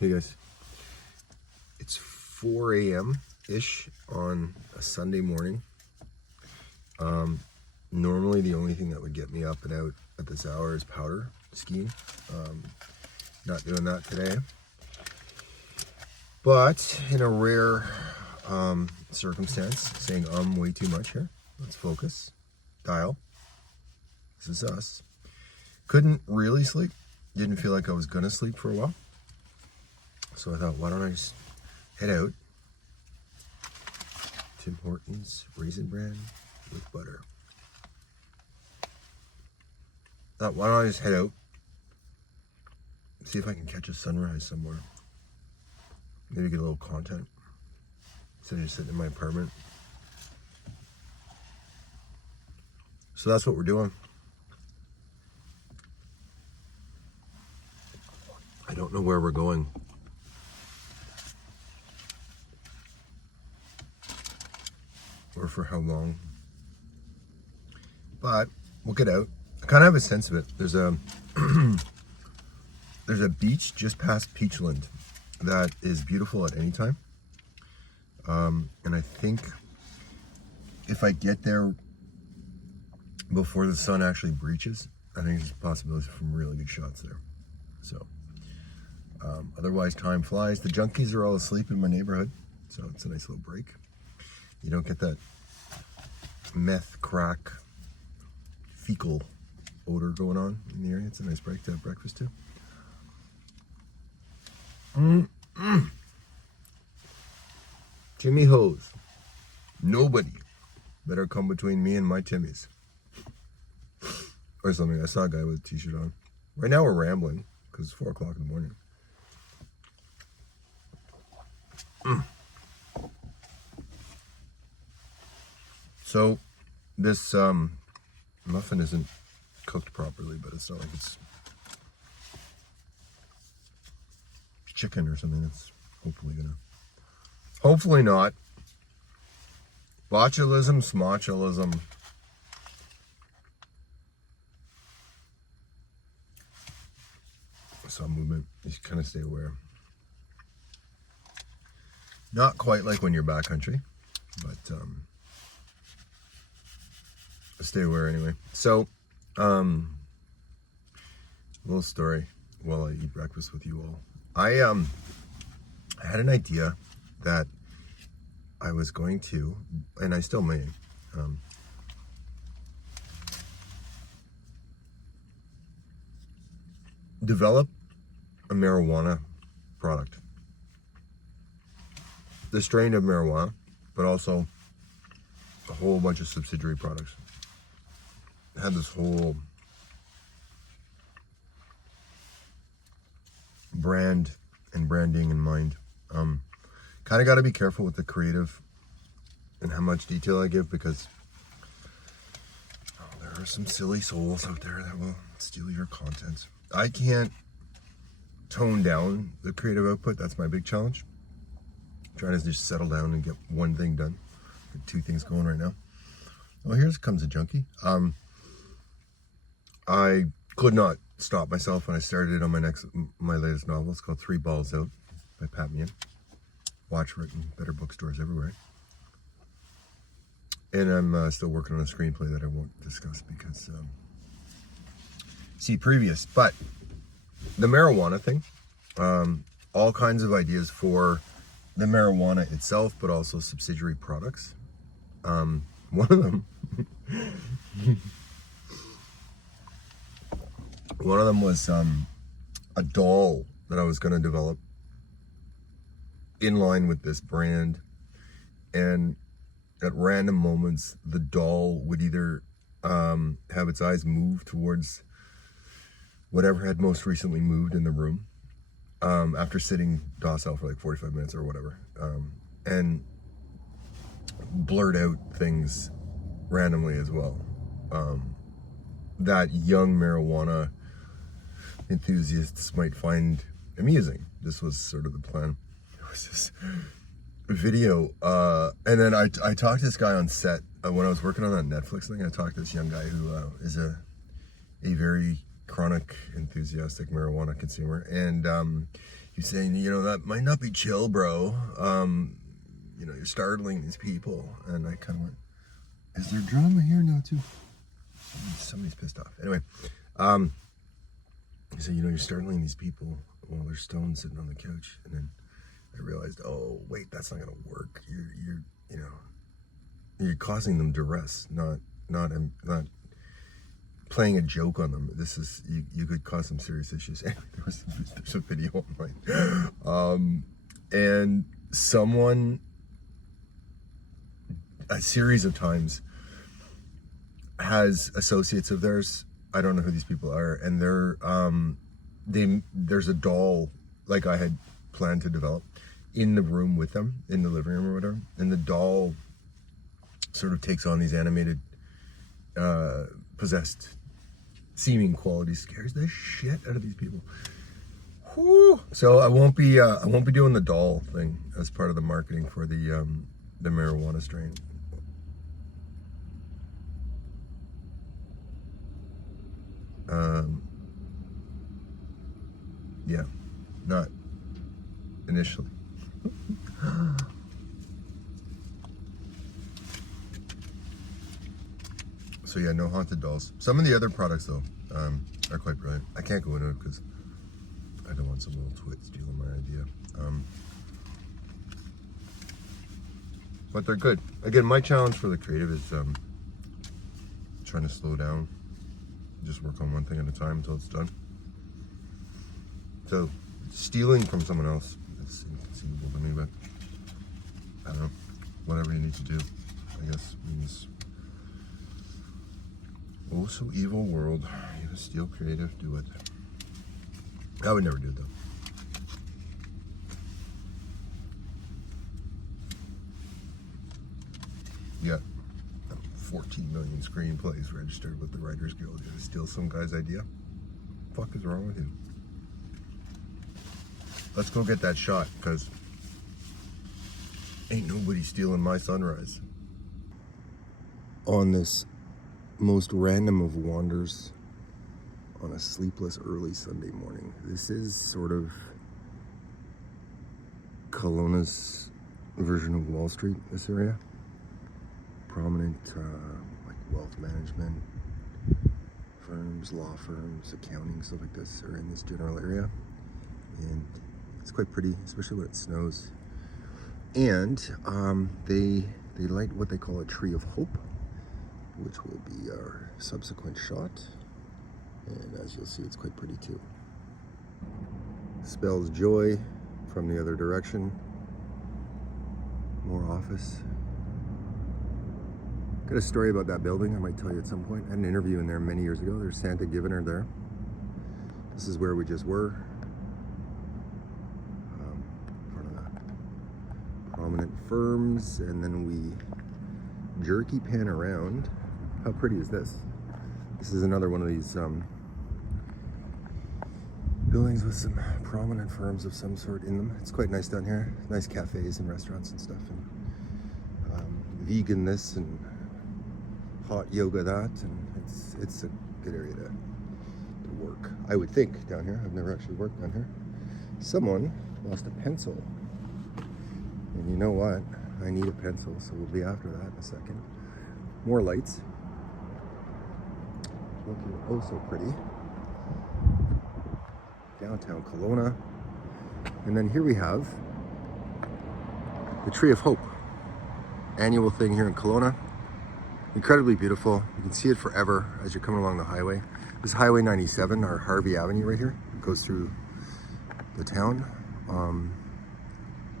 Hey guys, it's 4 a.m.-ish on a Sunday morning. Normally the only thing that would get me up and out at this hour is powder skiing. Not doing that today. But in a rare circumstance, saying way too much here. Let's focus. Dial. This is us. Couldn't really sleep. Didn't feel like I was gonna sleep for a while. So I thought, why don't I just head out? Tim Hortons Raisin Bran with butter. Thought, why don't I just head out? See if I can catch a sunrise somewhere. Maybe get a little content. Instead of just sitting in my apartment. So that's what we're doing. I don't know where we're going. Or for how long. But we'll get out. I kind of have a sense of it. There's a there's a beach just past Peachland that is beautiful at any time. And I think if I get there before the sun actually breaches, I think there's a possibility for some really good shots there. So otherwise time flies. The junkies are all asleep in my neighborhood, so it's a nice little break. You don't get that meth, crack, fecal odor going on in the area. It's a nice break to have breakfast too. Timmy Hose. Nobody better come between me and my Timmies. Or something. I saw a guy with a t-shirt on. Right now we're rambling because it's 4 o'clock in the morning. So this muffin isn't cooked properly, but it's not like it's chicken or something. That's hopefully not. Botulism, smotulism. Some movement. You should kind of stay aware. Not quite like when you're backcountry, but stay aware anyway. So, little story while I eat breakfast with you all. I had an idea that I was going to, and I still may, develop a marijuana product. The strain of marijuana, but also a whole bunch of subsidiary products. I had this whole brand and branding in mind. Kind of got to be careful with the creative and how much detail I give, because there are some silly souls out there that will steal your content. I can't tone down the creative output. That's my big challenge. I'm trying to just settle down and get one thing done. Got 2 things going right now. Well, here comes a junkie. I could not stop myself when I started on my latest novel. It's called 3 Balls Out by Pat Meehan. Watch for it in better bookstores everywhere. And I'm still working on a screenplay that I won't discuss because see previous. But the marijuana thing, all kinds of ideas for the marijuana itself, but also subsidiary products. One of them was a doll that I was going to develop in line with this brand, and at random moments the doll would either have its eyes move towards whatever had most recently moved in the room after sitting docile for like 45 minutes or whatever, and blurt out things randomly as well that young marijuana enthusiasts might find amusing. This was sort of the plan. There was this video, and then I talked to this guy on set when I was working on that Netflix thing. I talked to this young guy who is a very chronic, enthusiastic marijuana consumer, and he He's saying, you know, that might not be chill, bro. You know, you're startling these people. And I kind of went, is there drama here now too? Somebody's pissed off. Anyway, he said, you know, you're startling these people while they're stoned sitting on the couch. And then I realized, oh wait, that's not gonna work. You're causing them duress, not playing a joke on them. This is you could cause some serious issues. Anyway, there's a video online, and someone a series of times has associates of theirs. I don't know who these people are, and there's a doll like I had planned to develop in the room with them, in the living room or whatever, and the doll sort of takes on these animated, possessed seeming qualities, scares the shit out of these people. Whew. So I won't be doing the doll thing as part of the marketing for the marijuana strain. Yeah, not initially. So yeah, no haunted dolls. Some of the other products though are quite brilliant. I can't go into it because I don't want some little twit stealing my idea. But they're good. Again, my challenge for the creative is trying to slow down, just work on one thing at a time until it's done. So stealing from someone else is inconceivable to me, but I don't know. Whatever you need to do, I guess, in this oh so evil world. You gotta steal creative, do it. I would never do it though. You got 14 million screenplays registered with the Writers Guild. You gotta steal some guy's idea? Fuck is wrong with you? Let's go get that shot, because ain't nobody stealing my sunrise. On this most random of wanders on a sleepless early Sunday morning. This is sort of Kelowna's version of Wall Street, this area. Prominent like wealth management firms, law firms, accounting, stuff like this are in this general area. And it's quite pretty, especially when it snows. And they light what they call a tree of hope, which will be our subsequent shot. And as you'll see, it's quite pretty too. Spells joy from the other direction. More office. Got a story about that building I might tell you at some point. I had an interview in there many years ago. There's Santa Givener there. This is where we just were. In front of the prominent firms, and then we jerky pan around. How pretty is this? This is another one of these buildings with some prominent firms of some sort in them. It's quite nice down here. Nice cafes and restaurants and stuff, and vegan this and hot yoga that, and it's a good area to work. I would think down here. I've never actually worked down here. Someone lost a pencil, and you know what? I need a pencil, so we'll be after that in a second. More lights. Looking oh so pretty. Downtown Kelowna. And then here we have the Tree of Hope. Annual thing here in Kelowna. Incredibly beautiful. You can see it forever as you're coming along the highway. This is Highway 97, our Harvey Avenue right here. It goes through the town.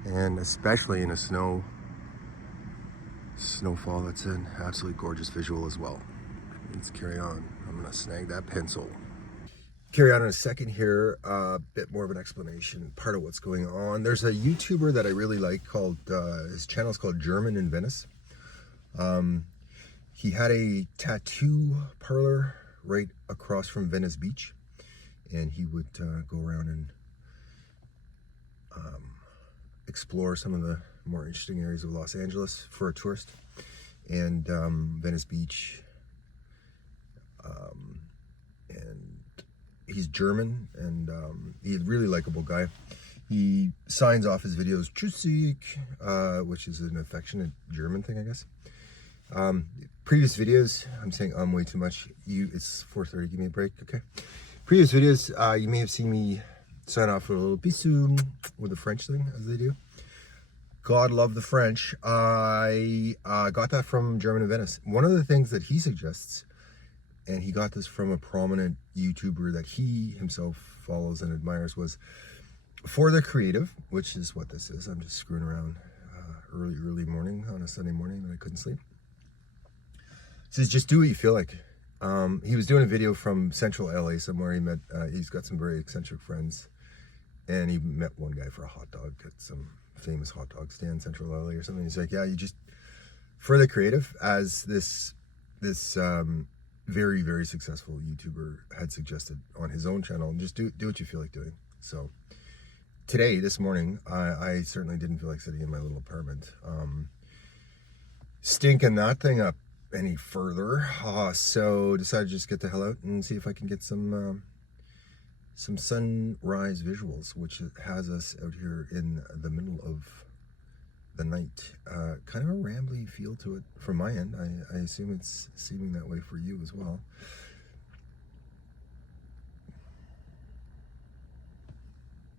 And especially in a snowfall, that's an absolutely gorgeous visual as well. Let's carry on. I'm gonna snag that pencil. Carry on in a second here. A bit more of an explanation, part of what's going on. There's a YouTuber that I really like called, his channel is called German in Venice. He had a tattoo parlor right across from Venice Beach, and he would go around and explore some of the more interesting areas of Los Angeles for a tourist. And Venice Beach, and he's German, and he's a really likable guy. He signs off his videos Tschüss, which is an affectionate German thing, I guess. Previous videos, I'm saying way too much. It's 4:30, give me a break, okay? Previous videos, you may have seen me sign off with a little bisou with the French thing, as they do. God love the French. I got that from German in Venice. One of the things that he suggests, and he got this from a prominent YouTuber that he himself follows and admires, was for the creative, which is what this is. I'm just screwing around early morning on a Sunday morning that I couldn't sleep. It says, just do what you feel like. He was doing a video from central LA somewhere. He met, he's got some very eccentric friends, and he met one guy for a hot dog at some famous hot dog stand, central LA or something. He's like, yeah, you just, for the creative, as this very, very successful YouTuber had suggested on his own channel, and just do what you feel like doing. So this morning, I certainly didn't feel like sitting in my little apartment, stinking that thing up any further. So decided to just get the hell out and see if I can get some sunrise visuals, which has us out here in the middle of the night. Kind of a rambly feel to it from my end. I assume it's seeming that way for you as well.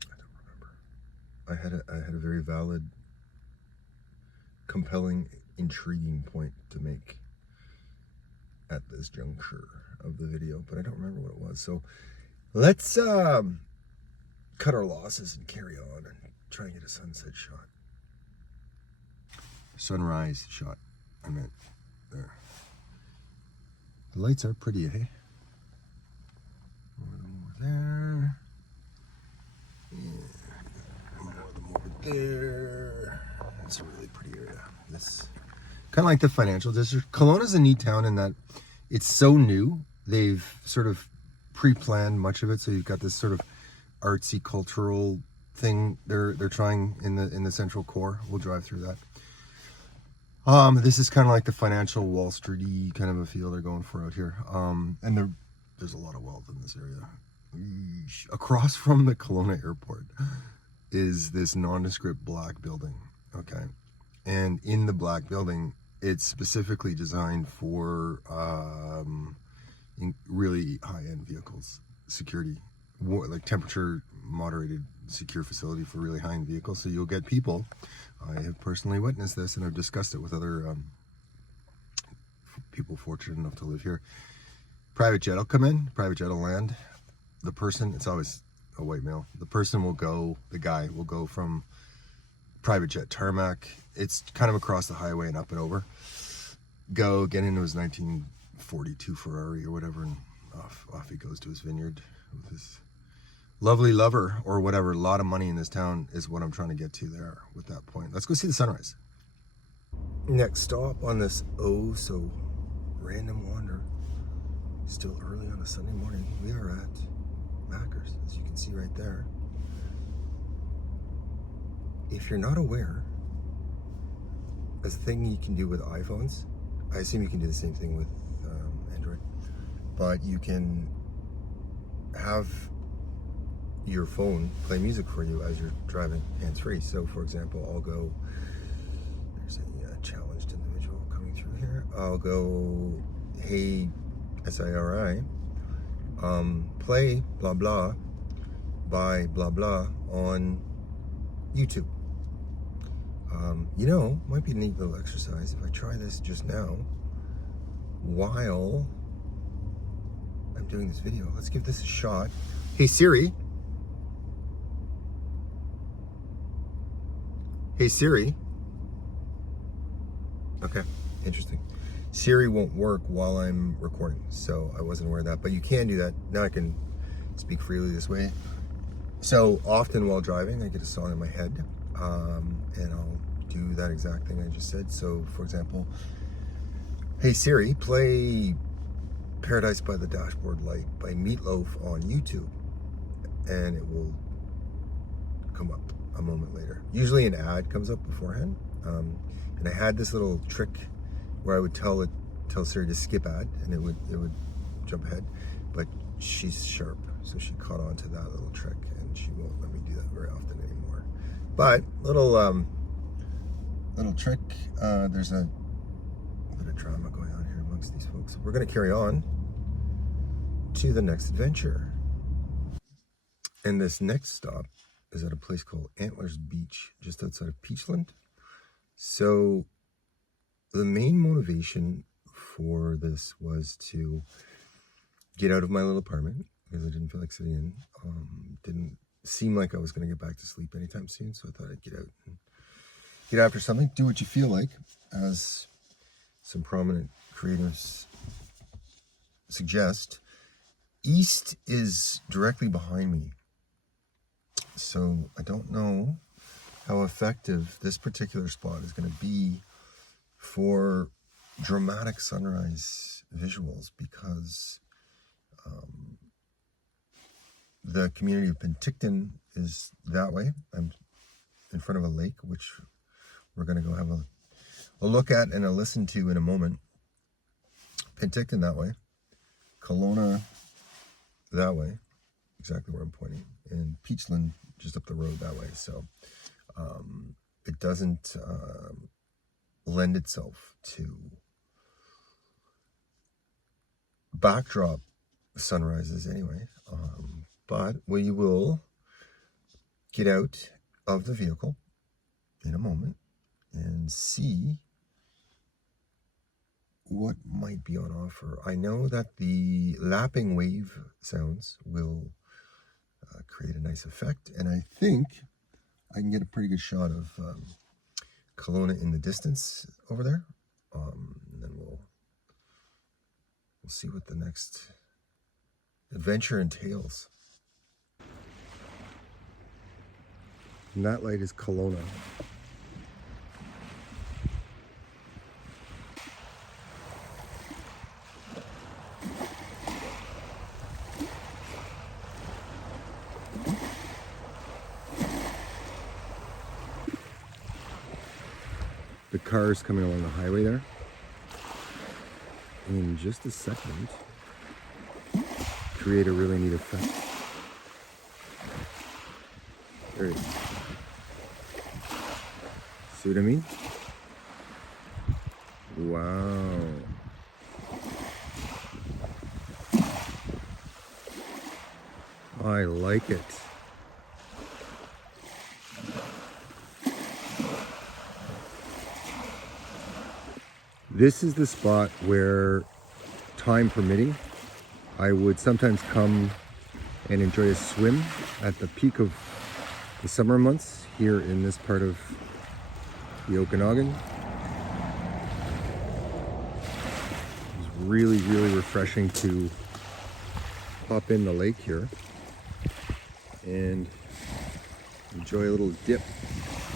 I don't remember. I had a very valid, compelling, intriguing point to make at this juncture of the video, but I don't remember what it was. So let's cut our losses and carry on and try and get a sunset shot. Sunrise shot, I meant. There. The lights are pretty, eh? More there. Yeah. More of them over there. That's a really pretty area. This kind of like the financial district. Kelowna is a neat town in that it's so new. They've sort of pre-planned much of it, so you've got this sort of artsy cultural thing they're trying in the central core. We'll drive through that. This is kind of like the financial Wall Street-y kind of a feel they're going for out here. And there's a lot of wealth in this area. Eesh. Across from the Kelowna airport is this nondescript black building. Okay, and in the black building, it's specifically designed for really high-end vehicles, security, like temperature moderated secure facility for really high-end vehicles. So you'll get people, I have personally witnessed this and I've discussed it with other people fortunate enough to live here. Private jet will come in, private jet will land. The person, it's always a white male, the guy will go from private jet tarmac, it's kind of across the highway and up and over, get into his 1942 Ferrari or whatever, and off he goes to his vineyard with his lovely lover or whatever. A lot of money in this town is what I'm trying to get to there with that point. Let's go see the sunrise. Next stop on this oh so random wander, still early on a Sunday morning, we are at Macca's, as you can see right there. If you're not aware, a thing you can do with iPhones, I assume you can do the same thing with Android, but you can have your phone play music for you as you're driving hands-free. So for example, I'll go, there's a challenged individual coming through here. I'll go, hey Siri, play blah blah by blah blah on YouTube. Might be a neat little exercise if I try this just now while I'm doing this video. Let's give this a shot. Hey Siri. Hey Siri. Okay, interesting. Siri won't work while I'm recording, so I wasn't aware of that, but you can do that. Now I can speak freely this way. So often while driving, I get a song in my head, and I'll do that exact thing I just said. So for example, hey Siri, play Paradise by the Dashboard Light by Meatloaf on YouTube, and it will come up a moment later. Usually an ad comes up beforehand, and I had this little trick where I would tell Siri to skip ad, and it would jump ahead, but she's sharp, so she caught on to that little trick, and she won't let me do that very often anymore. But little trick. There's a bit of drama going on here amongst these folks. We're going to carry on to the next adventure. And this next stop is at a place called Antlers Beach, just outside of Peachland. So the main motivation for this was to get out of my little apartment because I didn't feel like sitting in. Didn't seem like I was going to get back to sleep anytime soon, so I thought I'd get out and get after something. Do what you feel like, as some prominent creators suggest. East is directly behind me, so I don't know how effective this particular spot is going to be for dramatic sunrise visuals, because the community of Penticton is that way. I'm in front of a lake, which we're going to go have a look at and a listen to in a moment. Penticton that way, Kelowna that way, exactly where I'm pointing, and Peachland just up the road that way. So it doesn't lend itself to backdrop sunrises anyway. But we will get out of the vehicle in a moment and see what might be on offer. I know that the lapping wave sounds will create a nice effect, and I think I can get a pretty good shot of Kelowna in the distance over there. And then we'll see what the next adventure entails. And that light is Kelowna. The cars coming along the highway there. In just a second, create a really neat effect. There it is. See what I mean? Wow. I like it. This is the spot where, time permitting, I would sometimes come and enjoy a swim at the peak of the summer months here in this part of the Okanagan. It's really, really refreshing to hop in the lake here and enjoy a little dip.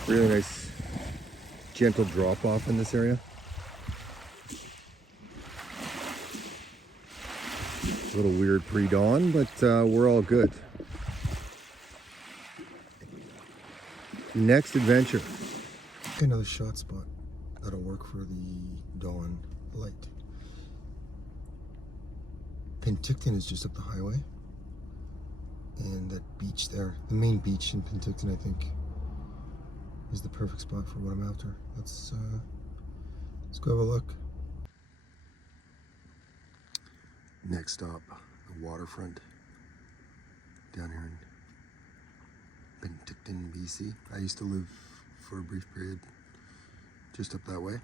Really nice, gentle drop off in this area. A little weird pre-dawn, but we're all good. Next adventure. Another shot spot that'll work for the dawn light. Penticton is just up the highway, and that beach there, the main beach in Penticton, I think, is the perfect spot for what I'm after. Let's go have a look. Next stop, the waterfront down here in Penticton, BC. I used to live for a brief period just up that way.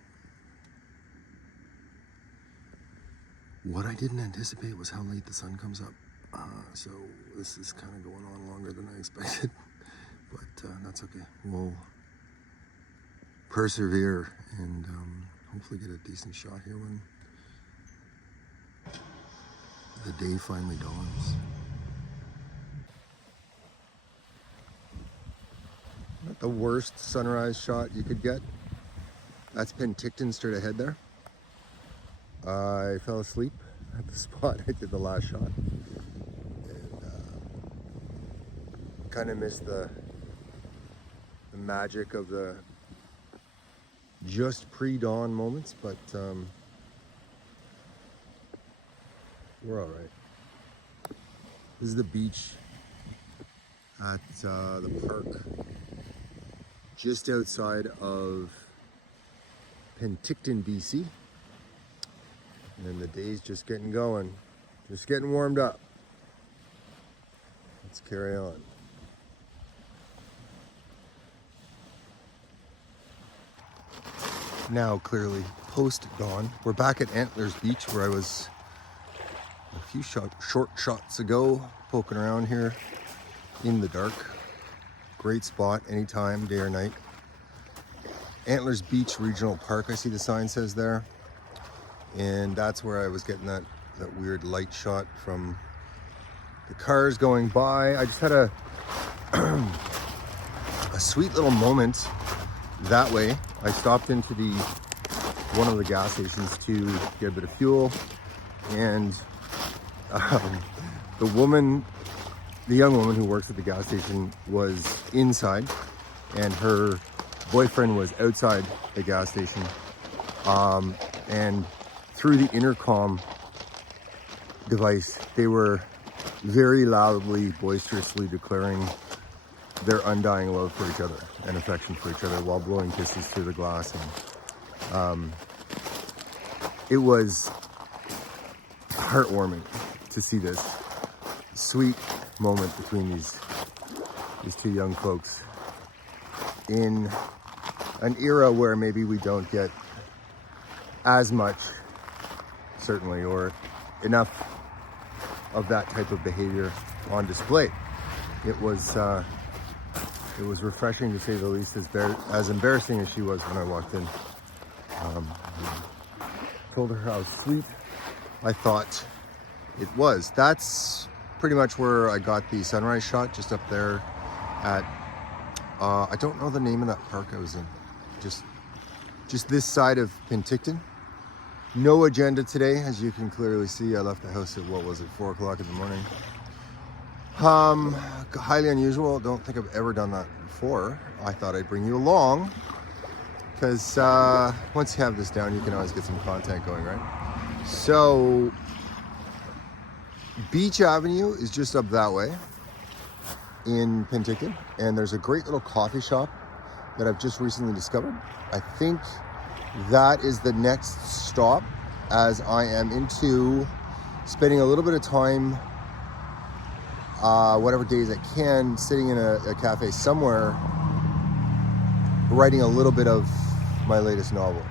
What I didn't anticipate was how late the sun comes up. So this is kind of going on longer than I expected, but that's okay. We'll persevere and hopefully get a decent shot here when the day finally dawns. Not the worst sunrise shot you could get. That's Penticton straight ahead there. I fell asleep at the spot I did the last shot, and kind of missed the magic of the just pre-dawn moments, but we're all right. This is the beach at the park just outside of Penticton, BC. And the day's just getting going, just getting warmed up. Let's carry on. Now clearly post dawn. We're back at Antlers Beach where I was a few short shots ago, poking around here in the dark. Great spot anytime, day or night. Antlers Beach Regional Park, I see the sign says there. And that's where I was getting that weird light shot from the cars going by. I just had a sweet little moment that way. I stopped into one of the gas stations to get a bit of fuel, and the young woman who works at the gas station was inside, and her boyfriend was outside the gas station, and through the intercom device, they were very loudly, boisterously declaring their undying love for each other and affection for each other while blowing kisses through the glass. And it was heartwarming to see this sweet moment between these two young folks in an era where maybe we don't get as much, certainly, or enough of that type of behavior on display. It was refreshing, to say the least, as embarrassing as she was when I walked in. Told her how sweet I thought it was. That's pretty much where I got the sunrise shot, just up there at, I don't know the name of that park I was in. Just this side of Penticton. No agenda today, as you can clearly see. I left the house at, 4 o'clock in the morning. Highly unusual. Don't think I've ever done that before. I thought I'd bring you along, because once you have this down, you can always get some content going, right? So, Beach Avenue is just up that way in Penticton, and there's a great little coffee shop that I've just recently discovered. I think that is the next stop, as I am into spending a little bit of time, whatever days I can, sitting in a cafe somewhere, writing a little bit of my latest novel.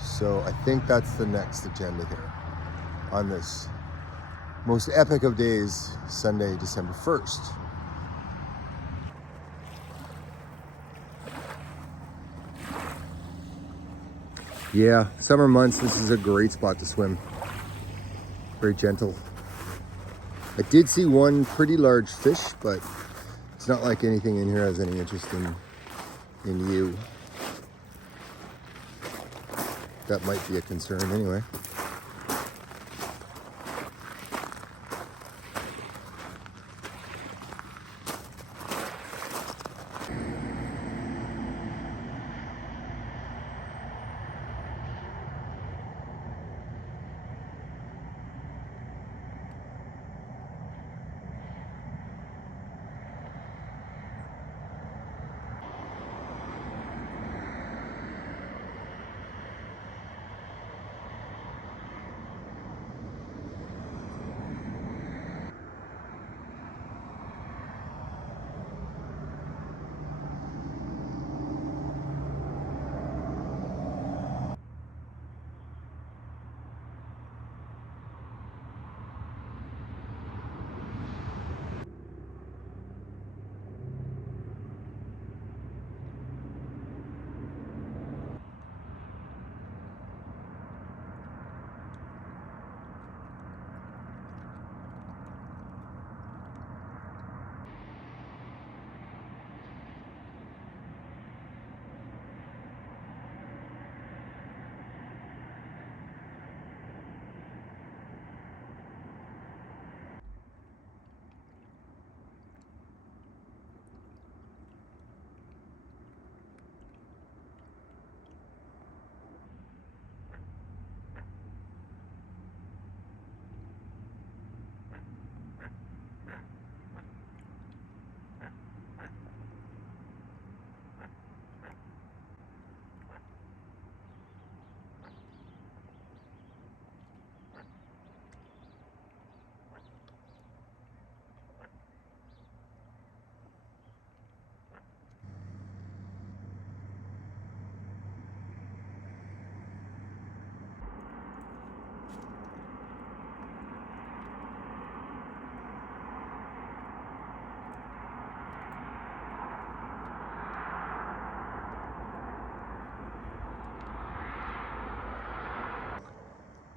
So I think that's the next agenda here on this most epic of days, Sunday, December 1st. Yeah, summer months, this is a great spot to swim. Very gentle. I did see one pretty large fish, but it's not like anything in here has any interest in you. That might be a concern anyway.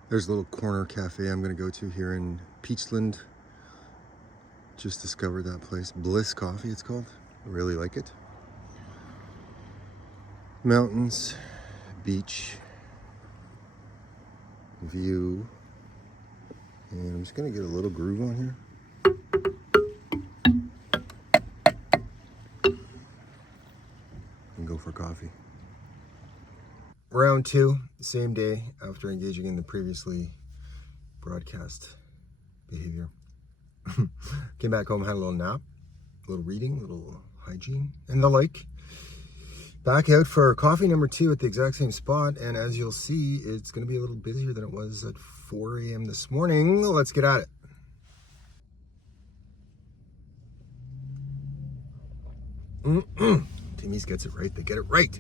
There's a little corner cafe I'm gonna go to here in Peachland. Just discovered that place. Bliss Coffee, it's called. I really like it. Mountains, beach, view. And I'm just gonna get a little groove on here. And go for coffee. Round 2, same day after engaging in the previously broadcast behavior. Came back home, had a little nap, a little reading, a little hygiene, and the like. Back out for coffee number 2 at the exact same spot, and as you'll see, it's going to be a little busier than it was at 4 a.m. this morning. Let's get at it. Timmy's gets it right. They get it right.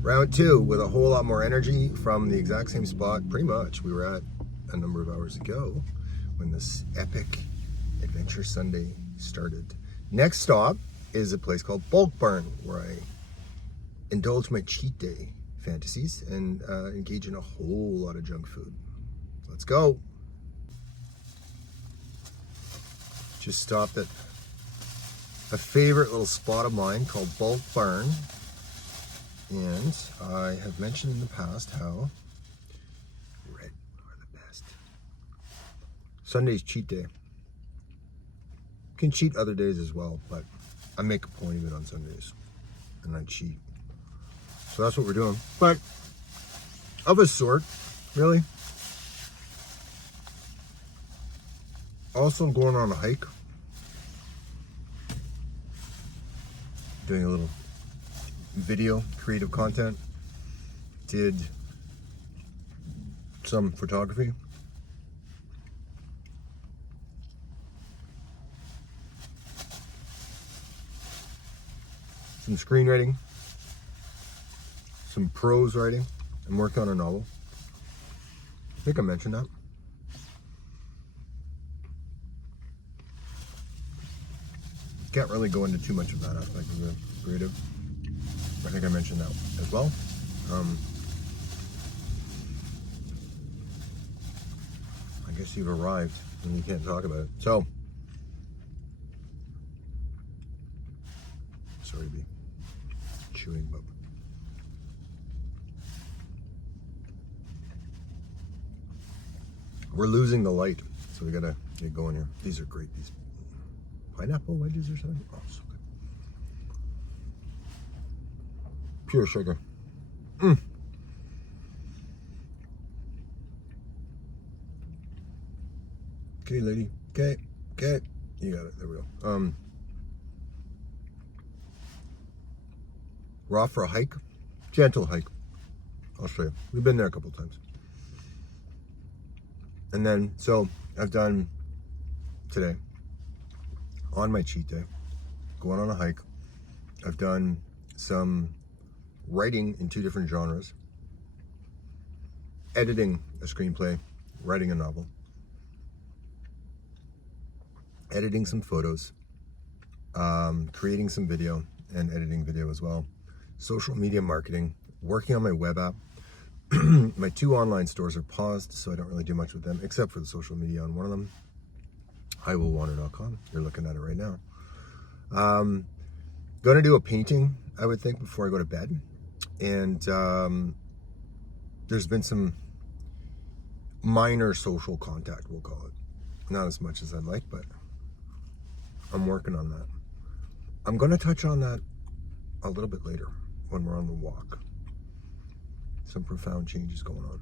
Round 2 with a whole lot more energy from the exact same spot, pretty much, we were at a number of hours ago when this epic Adventure Sunday started. Next stop is a place called Bulk Barn, where I indulge my cheat day fantasies and engage in a whole lot of junk food. Let's go. Just stopped at a favorite little spot of mine called Bulk Barn. And I have mentioned in the past how red are the best. Sunday's cheat day. You can cheat other days as well, but I make a point of it on Sundays. And I cheat. So that's what we're doing. But of a sort, really. Also going on a hike. Doing a little video, creative content. Did some photography. Some screenwriting. Some prose writing. I'm working on a novel. I think I mentioned that. Can't really go into too much of that aspect of the creative. I think I mentioned that as well. I guess you've arrived and you can't talk about it. So, sorry to be chewing, but we're losing the light, so we gotta get going here. These are great. These pineapple wedges or something. Oh, so good. Pure sugar. Okay, lady. Okay. You got it. There we go. We're off for a hike. Gentle hike. I'll show you. We've been there a couple times. And then, so I've done today, on my cheat day, going on a hike. I've done some writing in 2 different genres, editing a screenplay, writing a novel, editing some photos, creating some video and editing video as well, social media marketing, working on my web app. My 2 online stores are paused, so I don't really do much with them, except for the social media on one of them, highwillwander.com. You're looking at it right now. Gonna do a painting, I would think, before I go to bed. And there's been some minor social contact, we'll call it. Not as much as I'd like, but I'm working on that. I'm gonna touch on that a little bit later when we're on the walk. Some profound changes going on.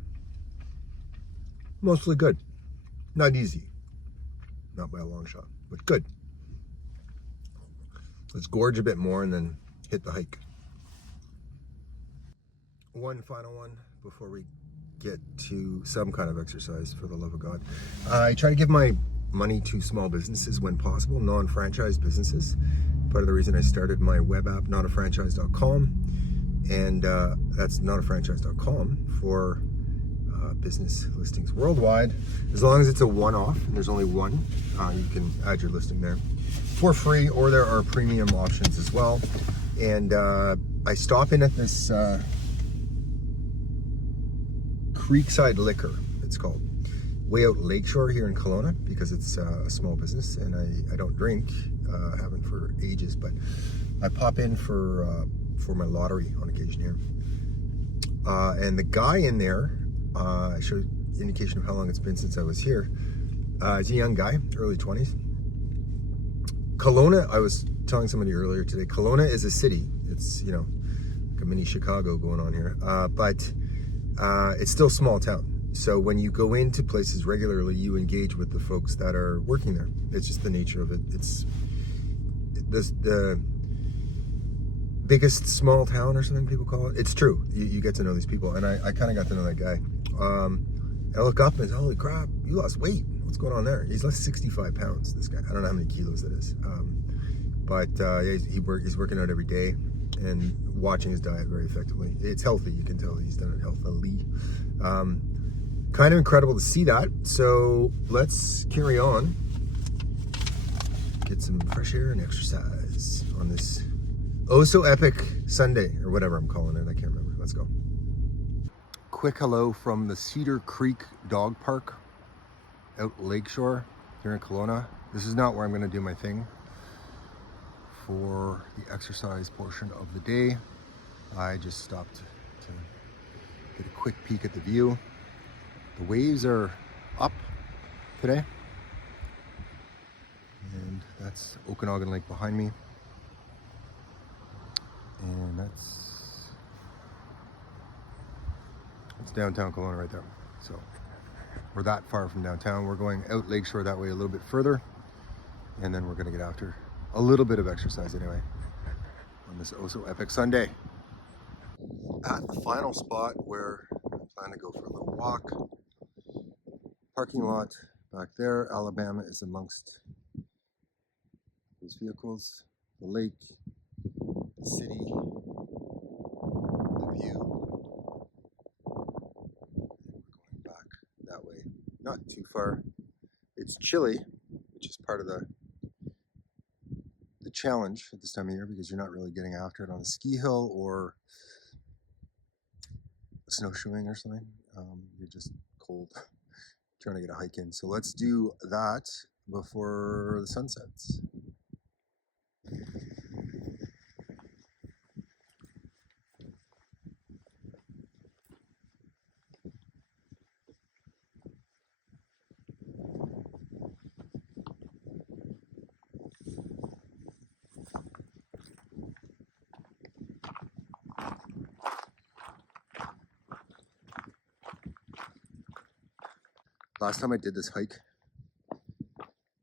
Mostly good. Not easy. Not by a long shot, but good. Let's gorge a bit more and then hit the hike. One final one before we get to some kind of exercise, for the love of God. I try to give my money to small businesses when possible, non-franchise businesses. Part of the reason I started my web app, notafranchise.com, and that's notafranchise.com for business listings worldwide. As long as it's a one-off and there's only one, you can add your listing there for free, or there are premium options as well. And I stop in at this Creekside Liquor. it's called. Way Out Lakeshore here in Kelowna, because it's a small business, and I don't drink, haven't for ages, but I pop in for my lottery on occasion here. And the guy in there, I showed indication of how long it's been since I was here. He's a young guy, early 20s. Kelowna, I was telling somebody earlier today, Kelowna is a city. It's, you know, like a mini Chicago going on here, but it's still a small town. So when you go into places regularly, you engage with the folks that are working there. It's just the nature of it. It's the biggest small town or something people call it. It's true. You get to know these people, and I kind of got to know that guy. I look up and say, holy crap, you lost weight. What's going on there? He's lost 65 pounds, this guy. I don't know how many kilos that is. Yeah, he's working out every day and watching his diet very effectively. It's healthy. You can tell he's done it healthily. Kind of incredible to see that. So let's carry on. Get some fresh air and exercise on this oh so epic Sunday, or whatever I'm calling it. I can't remember. Let's go. Quick hello from the Cedar Creek Dog Park out Lakeshore here in Kelowna. This is not where I'm going to do my thing for the exercise portion of the day. I just stopped to get a quick peek at the view. The waves are up today, and that's Okanagan Lake behind me, and it's downtown Kelowna right there. So we're that far from downtown. We're going out Lakeshore that way a little bit further, and then we're going to get after a little bit of exercise anyway on this oh so epic Sunday. At the final spot where I plan to go for a little walk. Parking lot back there. Alabama is amongst those vehicles. The lake, the city, the view. And we're going back that way. Not too far. It's chilly, which is part of the challenge at this time of year, because you're not really getting after it on a ski hill or snowshoeing or something. You're just cold. Trying to get a hike in. So let's do that before the sun sets. Last time I did this hike,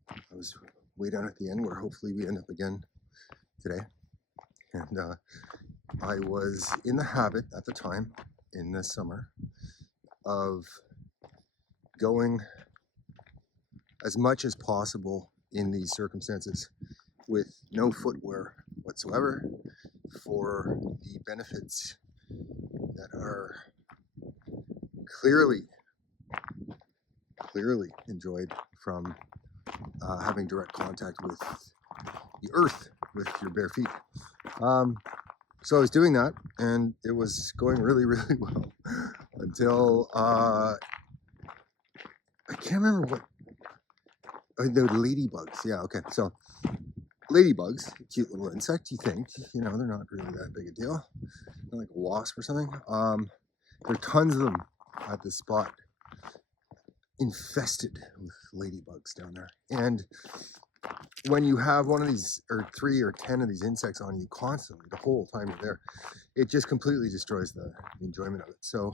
I was way down at the end, where hopefully we end up again today. And I was in the habit at the time, in the summer, of going as much as possible in these circumstances with no footwear whatsoever, for the benefits that are clearly enjoyed from having direct contact with the earth with your bare feet. So I was doing that, and it was going really well until I can't remember what. The ladybugs. Yeah, okay. So ladybugs, cute little insect. You think, you know, they're not really that big a deal. They're like a wasp or something. There are tons of them at this spot, infested with ladybugs down there. And when you have one of these, or 3 or 10 of these insects on you constantly, the whole time you're there, it just completely destroys the enjoyment of it. So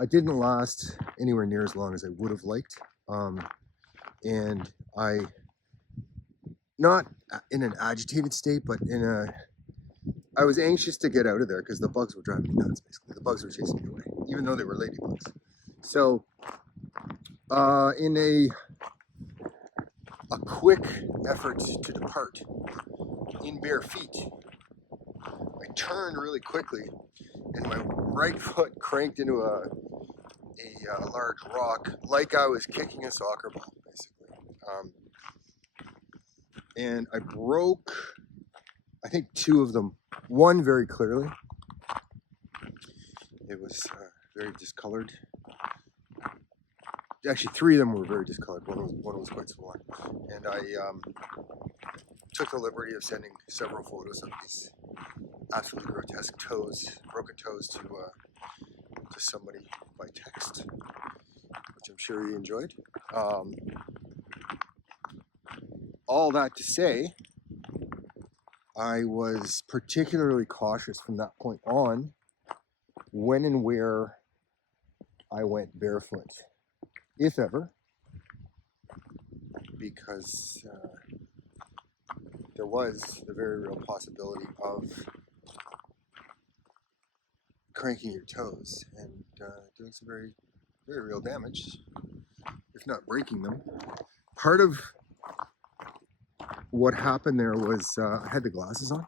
I didn't last anywhere near as long as I would have liked. And not in an agitated state, but I was anxious to get out of there, because the bugs were driving me nuts, basically. The bugs were chasing me away, even though they were ladybugs. So in a quick effort to depart in bare feet, I turned really quickly, and my right foot cranked into a large rock, like I was kicking a soccer ball, basically. And I broke, I think, 2 of them. One very clearly. It was very discolored. actually 3 of them were very discolored. One was quite swollen, and I took the liberty of sending several photos of these absolutely grotesque toes, broken toes, to somebody by text, which I'm sure he enjoyed. All that to say, I was particularly cautious from that point on when and where I went barefoot, if ever, because there was the very real possibility of cranking your toes and doing some very, very real damage, if not breaking them. Part of what happened there was I had the glasses on,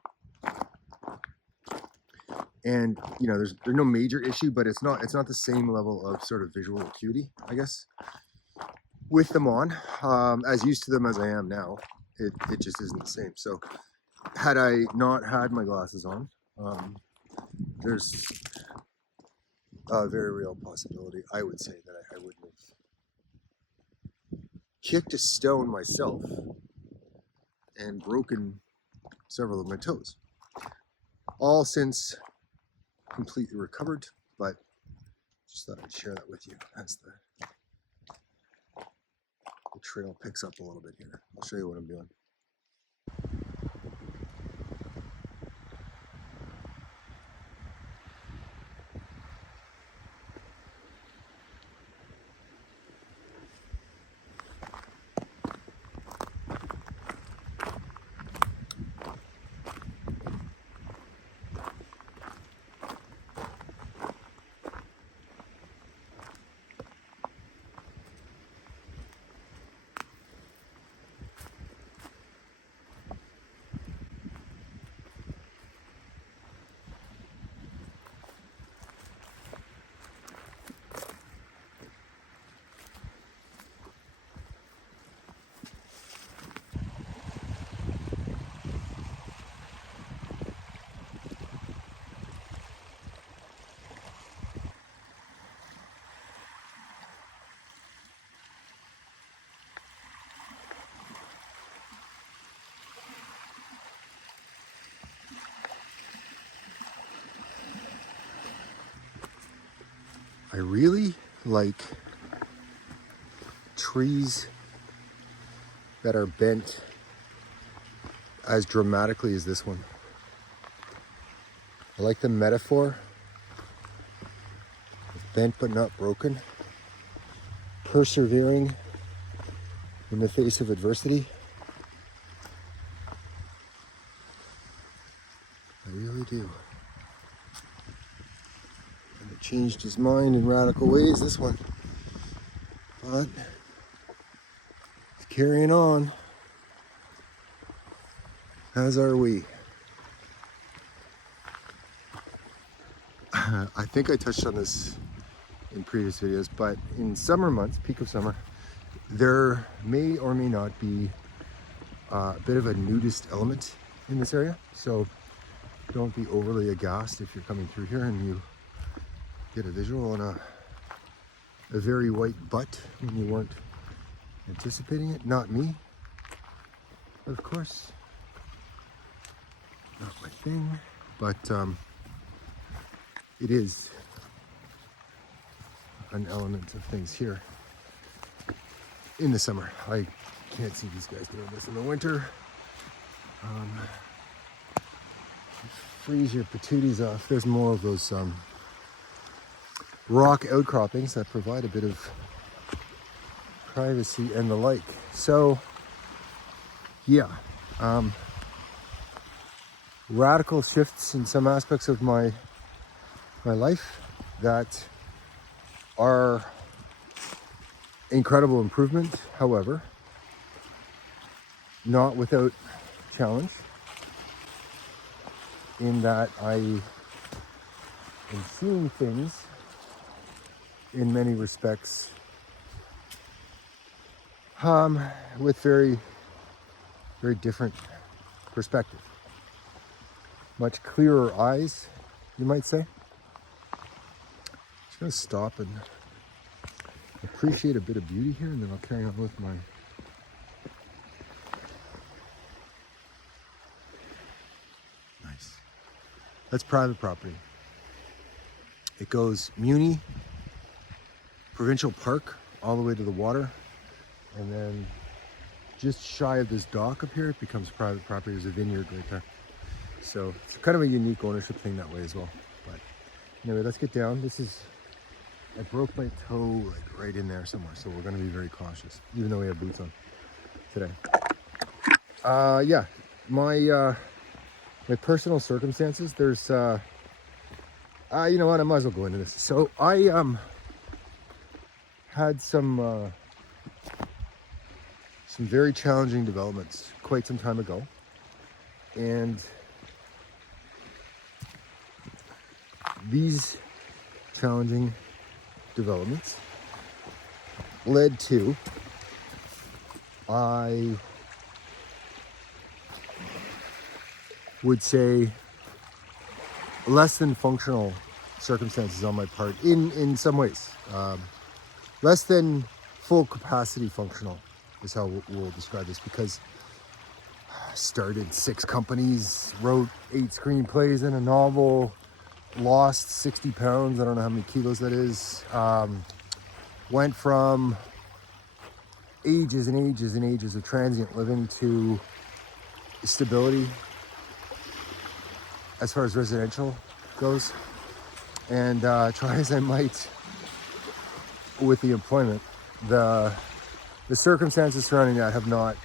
and you know, there's no major issue, but it's not the same level of sort of visual acuity, I guess, with them on. As used to them as I am now, it just isn't the same. So had I not had my glasses on, there's a very real possibility, I would say, that I wouldn't have kicked a stone myself and broken several of my toes. All since completely recovered, but just thought I'd share that with you as the trail picks up a little bit here. I'll show you what I'm doing. I really like trees that are bent as dramatically as this one. I like the metaphor of bent but not broken, persevering in the face of adversity. I really do. And it changed his mind in radical ways, this one. But it's carrying on, as are we. I think I touched on this in previous videos, but in summer months, peak of summer, there may or may not be a bit of a nudist element in this area. So don't be overly aghast if you're coming through here and you get a visual on a very white butt when you weren't anticipating it. Not me, of course, not my thing, but it is an element of things here in the summer. I can't see these guys doing this in the winter. Freeze your patooties off. There's more of those rock outcroppings that provide a bit of privacy and the like. So yeah, radical shifts in some aspects of my life that are incredible improvement, however, not without challenge, in that I am seeing things in many respects with very, very different perspective. Much clearer eyes, you might say. Just gonna stop and appreciate a bit of beauty here, and then I'll carry on with my... Nice. That's private property. It goes Muni, Provincial Park, all the way to the water, and then just shy of this dock up here, it becomes private property. There's a vineyard right there. So it's kind of a unique ownership thing that way as well. But anyway, let's get down. I broke my toe like right in there somewhere, so we're gonna be very cautious, even though we have boots on today. Yeah, my personal circumstances, there's, you know what, I might as well go into this. So I had some very challenging developments quite some time ago, and these challenging developments led to I would say less than functional circumstances on my part in some ways. Less than full capacity functional is how we'll describe this, because I started 6 companies, wrote 8 screenplays and a novel, lost 60 pounds, I don't know how many kilos that is, went from ages and ages and ages of transient living to stability as far as residential goes. And try as I might with the employment, the circumstances surrounding that have not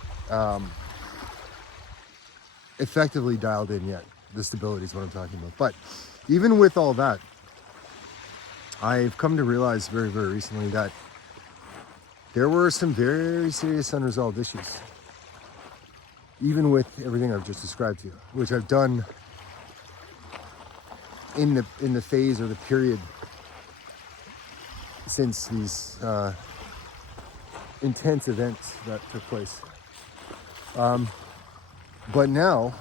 effectively dialed in yet. The stability is what I'm talking about. But even with all that, I've come to realize very, very recently that there were some very serious unresolved issues, even with everything I've just described to you, which I've done in the phase or the period since these intense events that took place. But now,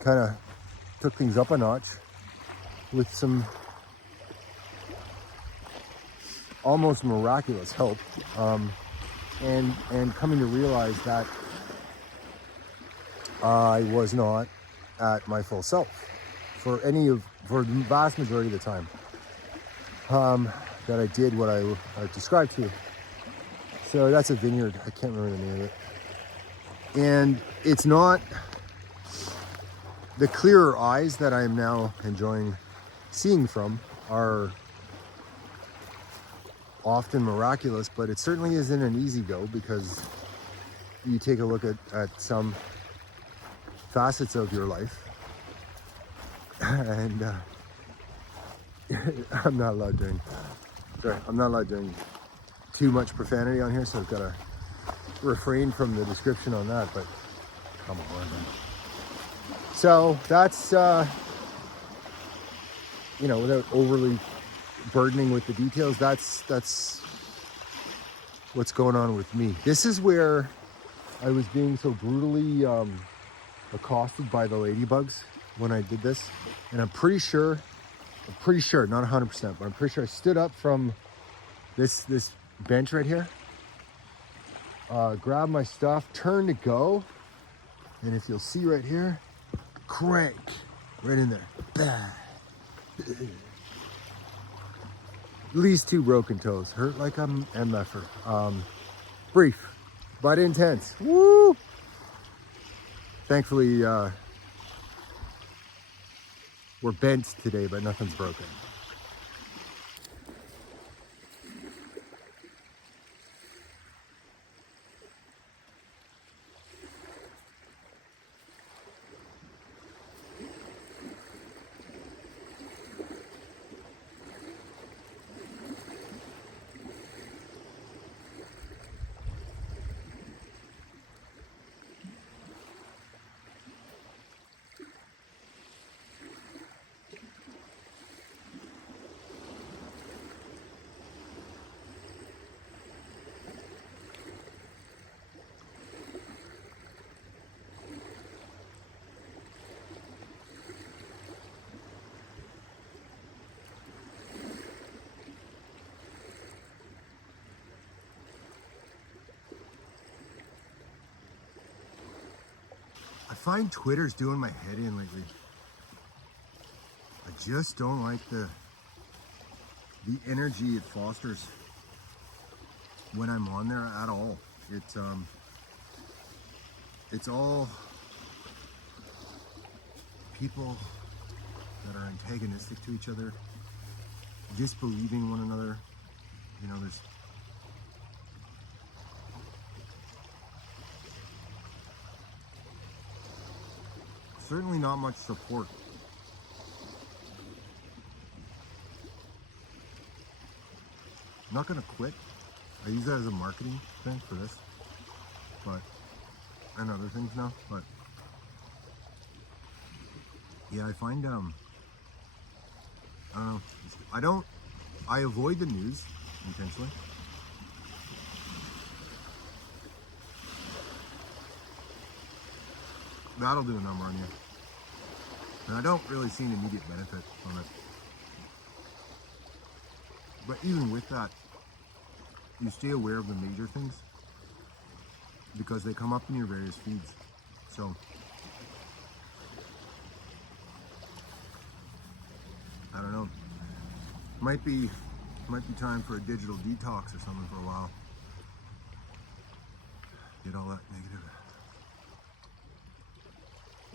kind of took things up a notch with some almost miraculous help, and coming to realize that I was not at my full self for the vast majority of the time that I did what I described to you. So that's a vineyard. I can't remember the name of it. And it's not the clearer eyes that I am now enjoying seeing from are often miraculous, but it certainly isn't an easy go, because you take a look at some facets of your life, and I'm not allowed doing too much profanity on here, so I've got to refrain from the description on that, but come on, man. So that's, without overly burdening with the details, that's what's going on with me. This is where I was being so brutally accosted by the ladybugs when I did this, and I'm pretty sure, not 100%, but I'm pretty sure I stood up from this bench right here, grabbed my stuff, turned to go, and if you'll see right here, crank right in there. Bah. At least 2 broken toes. Hurt like I'm MFer. Brief, but intense. Woo! Thankfully, we're bent today, but nothing's broken. find Twitter's doing my head in lately. I just don't like the energy it fosters when I'm on there at all. It's all people that are antagonistic to each other, disbelieving one another. You know, there's certainly not much support. I'm not gonna quit. I use that as a marketing thing for this, but and other things now. But yeah, I find I don't know. I avoid the news intentionally. That'll do a number on you. And I don't really see an immediate benefit from it. But even with that, you stay aware of the major things because they come up in your various feeds. So I don't know. Might be time for a digital detox or something for a while. Get all that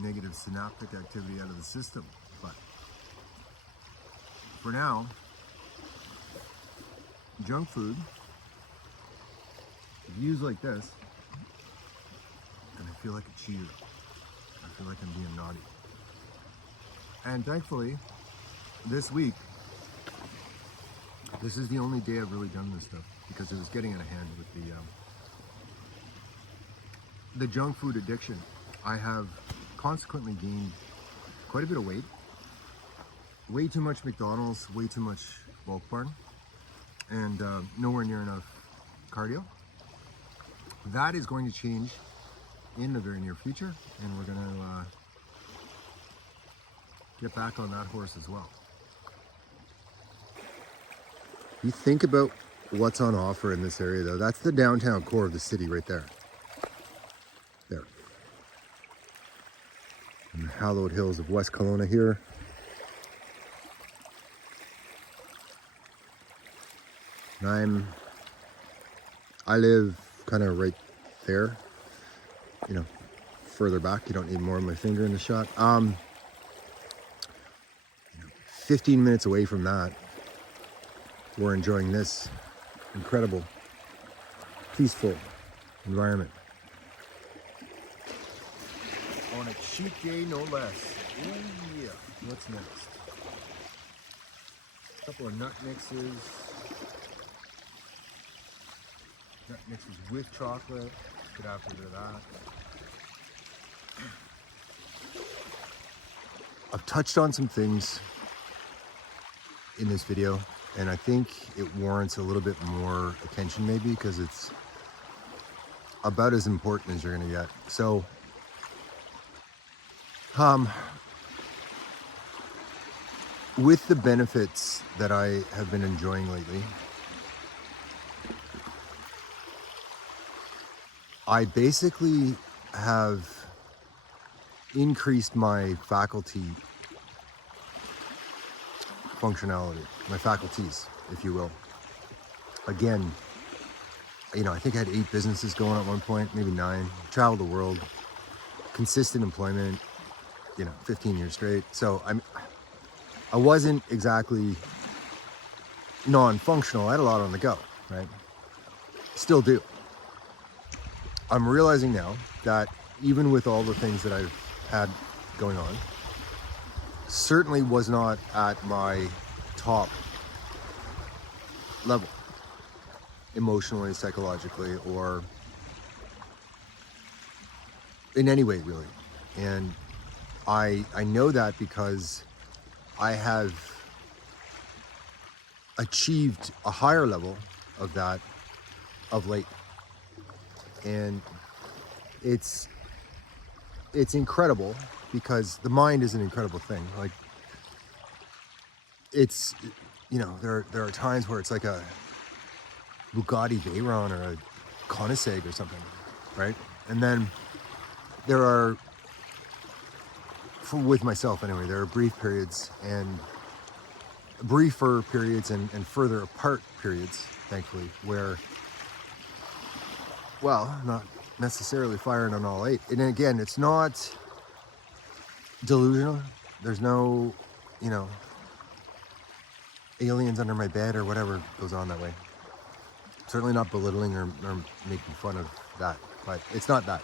negative synaptic activity out of the system. But for now, junk food, views like this, and I feel like a cheater. I feel like I'm being naughty. And thankfully, this week, this is the only day I've really done this stuff because it was getting out of hand with the junk food addiction. I have consequently gained quite a bit of weight. Way too much McDonald's, way too much Bulk Barn, and nowhere near enough cardio. That is going to change in the very near future, and we're going to get back on that horse as well. You think about what's on offer in this area though. That's the downtown core of the city right there. There. And the hallowed hills of West Kelowna here. And I live kind of right there. You know, further back. You don't need more of my finger in the shot. 15 minutes away from that, we're enjoying this incredible, peaceful environment. On a cheap day, no less. Oh yeah. What's next? A couple of nut mixes. Nut mixes with chocolate. Get after a bit of that. I've touched on some things in this video, and I think it warrants a little bit more attention maybe because it's about as important as you're gonna get. So with the benefits that I have been enjoying lately, I basically have increased my faculty functionality, my faculties, if you will. Again, you know, I think I had 8 businesses going at one point, maybe 9, traveled the world, consistent employment, you know, 15 years straight. So I wasn't exactly non-functional. I had a lot on the go, right? Still do. I'm realizing now that even with all the things that I've had going on, certainly was not at my top level, emotionally, psychologically, or in any way really. And I know that because I have achieved a higher level of that of late. And it's incredible because the mind is an incredible thing. Like, it's, you know, there are times where it's like a Bugatti Veyron or a Koenigsegg or something, right? And then there are with myself anyway, there are briefer periods and further apart periods, thankfully, where, well, not necessarily firing on all 8. And again, it's not delusional. There's no, aliens under my bed or whatever goes on that way. Certainly not belittling or making fun of that, but it's not that.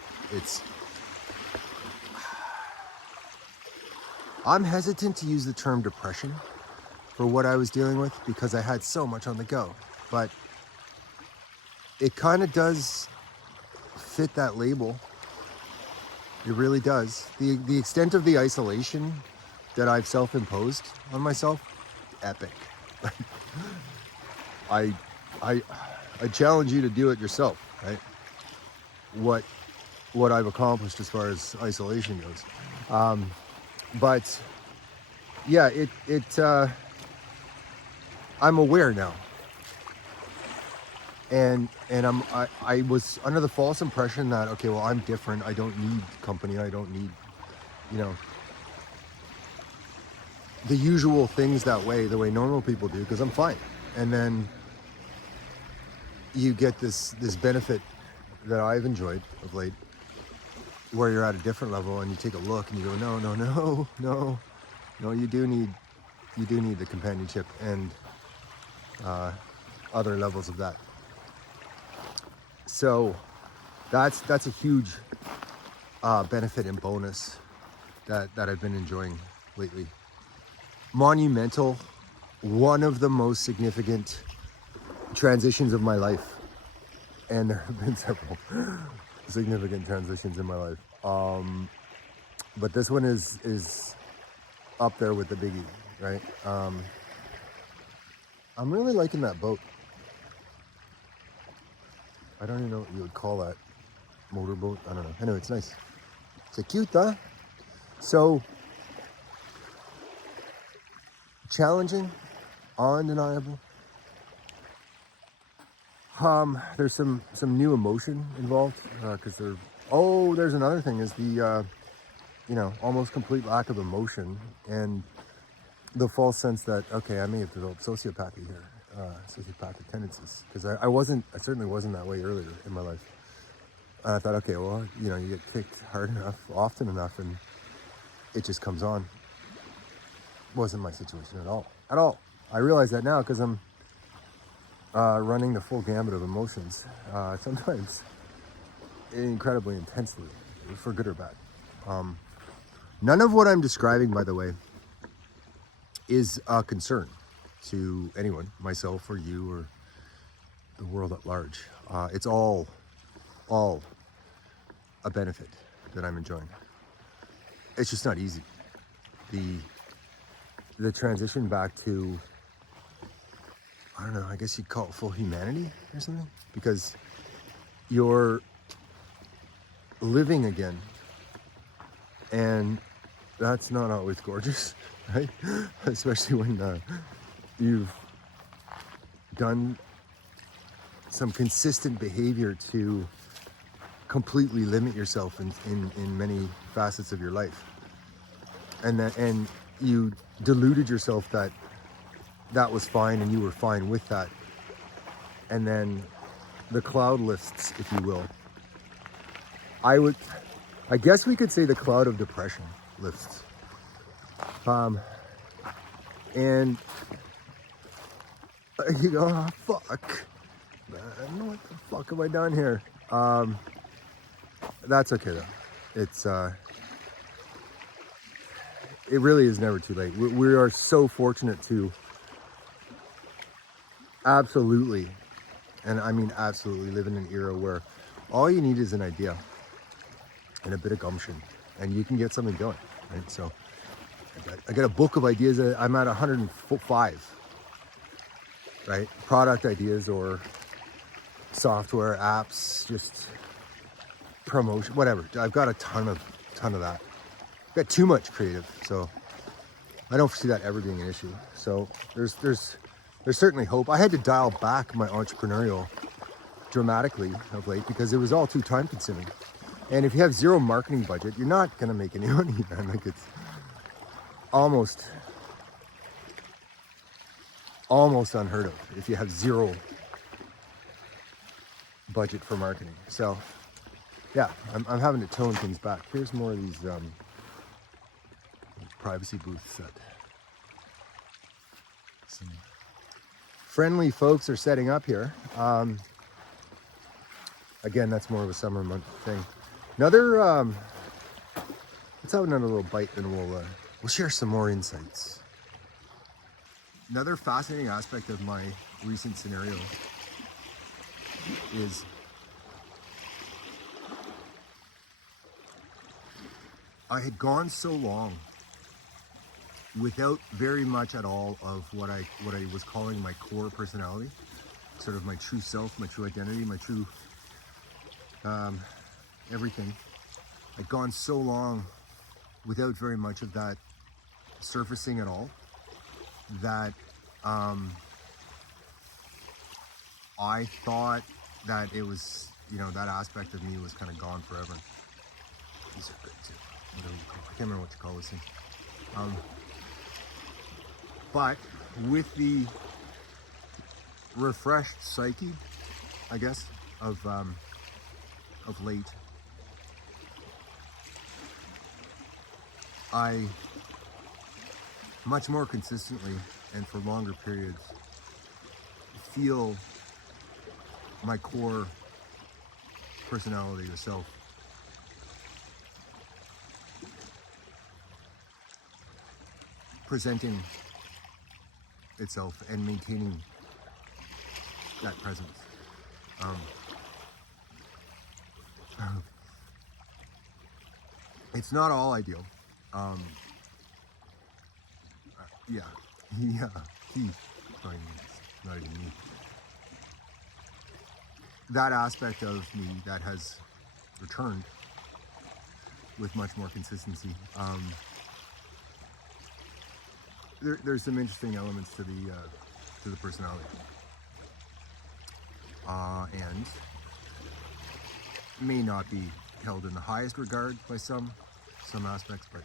I'm hesitant to use the term depression for what I was dealing with because I had so much on the go, but it kind of does fit that label. It really does. The extent of the isolation that I've self-imposed on myself, epic. I challenge you to do it yourself, right? What I've accomplished as far as isolation goes. But yeah, I'm aware now. And I was under the false impression that, okay, well, I'm different. I don't need company. I don't need, the usual things the way normal people do, because I'm fine. And then you get this benefit that I've enjoyed of late, where you're at a different level and you take a look and you go, no, you do need the companionship and other levels of that. So that's a huge benefit and bonus that I've been enjoying lately. Monumental, one of the most significant transitions of my life, and there have been several significant transitions in my life, but this one is up there with the biggie, right? I'm really liking that boat. I don't even know what you would call that. Motorboat? I don't know. Anyway, it's nice. It's cute, huh? So, challenging, undeniable. There's some new emotion involved, because there's another thing, is the almost complete lack of emotion and the false sense that, okay, I may have developed sociopathy here, sociopathic tendencies, because I certainly wasn't that way earlier in my life. I thought, okay, well, you get kicked hard enough, often enough, and it just comes on. Wasn't my situation at all. I realize that now because I'm running the full gamut of emotions, sometimes incredibly intensely, for good or bad. None of what I'm describing, by the way, is a concern to anyone, myself or you or the world at large. It's all a benefit that I'm enjoying. It's just not easy. The transition back to, I don't know, I guess you'd call it full humanity or something, because you're living again, and that's not always gorgeous, right? Especially when you've done some consistent behavior to completely limit yourself in many facets of your life, and you deluded yourself that was fine and you were fine with that, and then the cloud lifts, if you will. I guess we could say the cloud of depression lifts, and you go, oh, fuck, man, what the fuck have I done here? That's okay though. It really is never too late. We are so fortunate to absolutely, and I mean absolutely, live in an era where all you need is an idea and a bit of gumption, and you can get something going, right? So I got a book of ideas. I'm at 105, right? Product ideas or software, apps, just promotion, whatever. I've got a ton of that. I've got too much creative, so I don't foresee that ever being an issue. So there's certainly hope. I had to dial back my entrepreneurial dramatically of late because it was all too time consuming. And if you have zero marketing budget, you're not gonna make any money, man. Like almost unheard of if you have zero budget for marketing. So yeah, I'm having to tone things back. Here's more of these privacy booths that some friendly folks are setting up here. Again, that's more of a summer month thing. Another, let's have another little bite, and we'll share some more insights. Another fascinating aspect of my recent scenario is I had gone so long without very much at all of what I was calling my core personality, sort of my true self, my true identity, my true everything. I'd gone so long without very much of that surfacing at all that I thought that it was, you know, that aspect of me was kind of gone forever. These are good too. Whatever you call it. I can't remember what you call this thing. But with the refreshed psyche, I guess, of late, I much more consistently and for longer periods feel my core personality or self presenting itself and maintaining that presence. It's not all ideal. Yeah, he, sorry, not even me. That aspect of me that has returned with much more consistency. There's some interesting elements to the personality, and may not be held in the highest regard by some aspects, but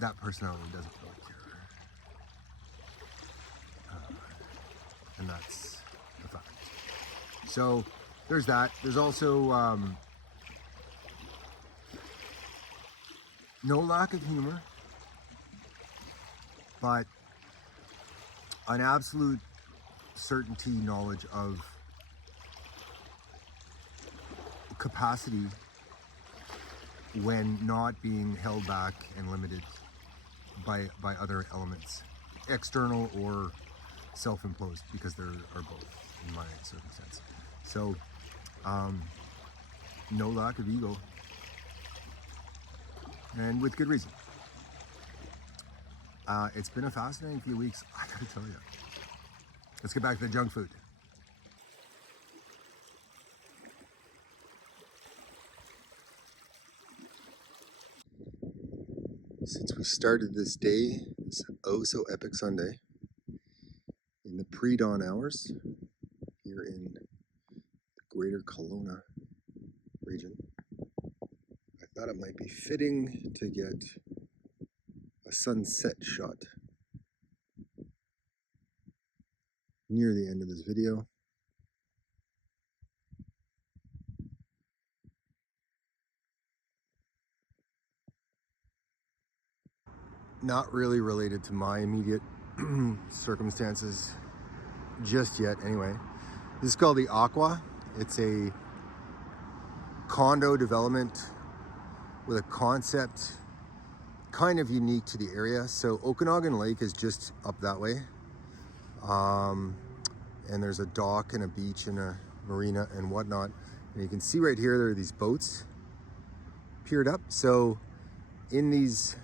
that personality doesn't really care, and that's a fact. So there's that. There's also no lack of humor, but an absolute certainty knowledge of capacity when not being held back and limited by other elements, external or self-imposed, because there are both in my circumstance. So no lack of ego, and with good reason. It's been a fascinating few weeks, I gotta tell you. Let's get back to the junk food. Since we started this day, this oh so epic Sunday, in the pre-dawn hours here in the greater Kelowna region, I thought it might be fitting to get a sunset shot near the end of this video. Not really related to my immediate circumstances just yet anyway. This is called the Aqua. It's a condo development with a concept kind of unique to the area. So Okanagan Lake is just up that way. And there's a dock and a beach and a marina and whatnot. And you can see right here, there are these boats pier up. So in these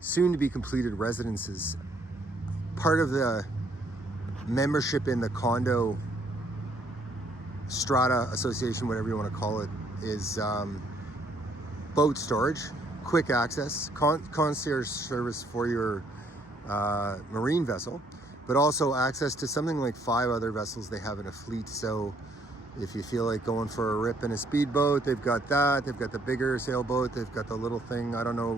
soon to be completed residences, part of the membership in the condo strata association, whatever you want to call it, is boat storage, quick access, concierge service for your marine vessel, but also access to something like 5 other vessels they have in a fleet. So If you feel like going for a rip in a speedboat, they've got that. They've got the bigger sailboat. They've got the little thing. I don't know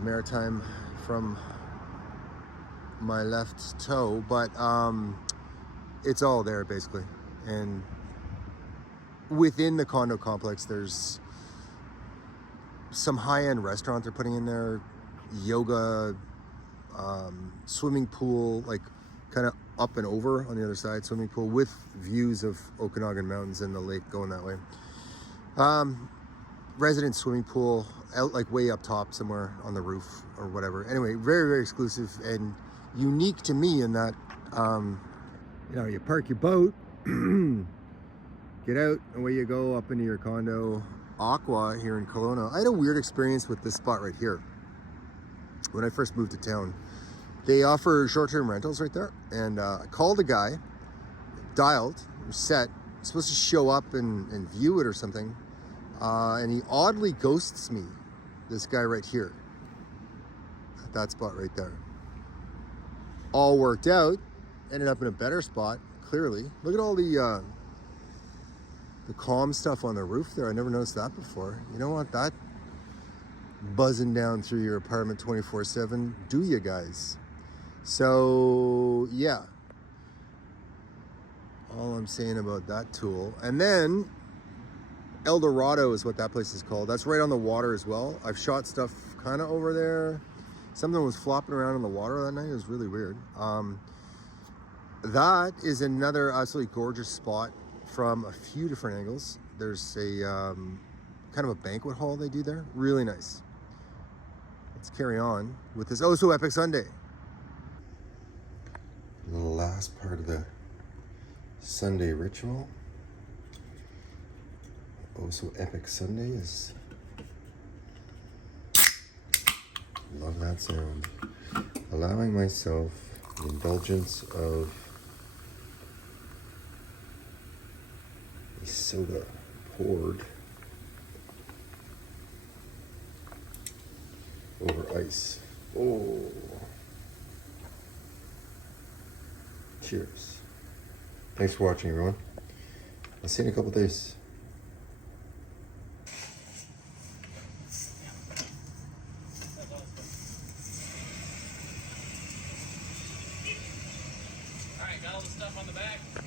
maritime from my left toe, but it's all there basically. And within the condo complex, there's some high-end restaurant they're putting in there, yoga, swimming pool, like kind of up and over on the other side, swimming pool with views of Okanagan Mountains and the lake going that way. Resident swimming pool out like way up top somewhere on the roof or whatever. Anyway, very, very exclusive and unique to me in that, you know, you park your boat, get out, away you go up into your condo. Aqua here in Kelowna. I had a weird experience with this spot right here. When I first moved to town, they offer short-term rentals right there. And I called a guy, dialed, set, supposed to show up and view it or something. And he oddly ghosts me, this guy right here. At that spot right there. All worked out, ended up in a better spot, clearly. Look at all the calm stuff on the roof there. I never noticed that before. You don't want that buzzing down through your apartment 24/7, do you guys? So yeah, all I'm saying about that tool. And then El Dorado is what that place is called. That's right on the water as well. I've shot stuff kind of over there. Something was flopping around in the water that night. It was really weird. That is another absolutely gorgeous spot from a few different angles. There's a kind of a banquet hall they do there. Really nice. Let's carry on with this Oh So Epic Sunday. The last part of the Sunday ritual. Oh So Epic Sunday is... Love that sound. Allowing myself the indulgence of a soda poured over ice. Oh. Cheers. Thanks for watching, everyone. I'll see you in a couple days.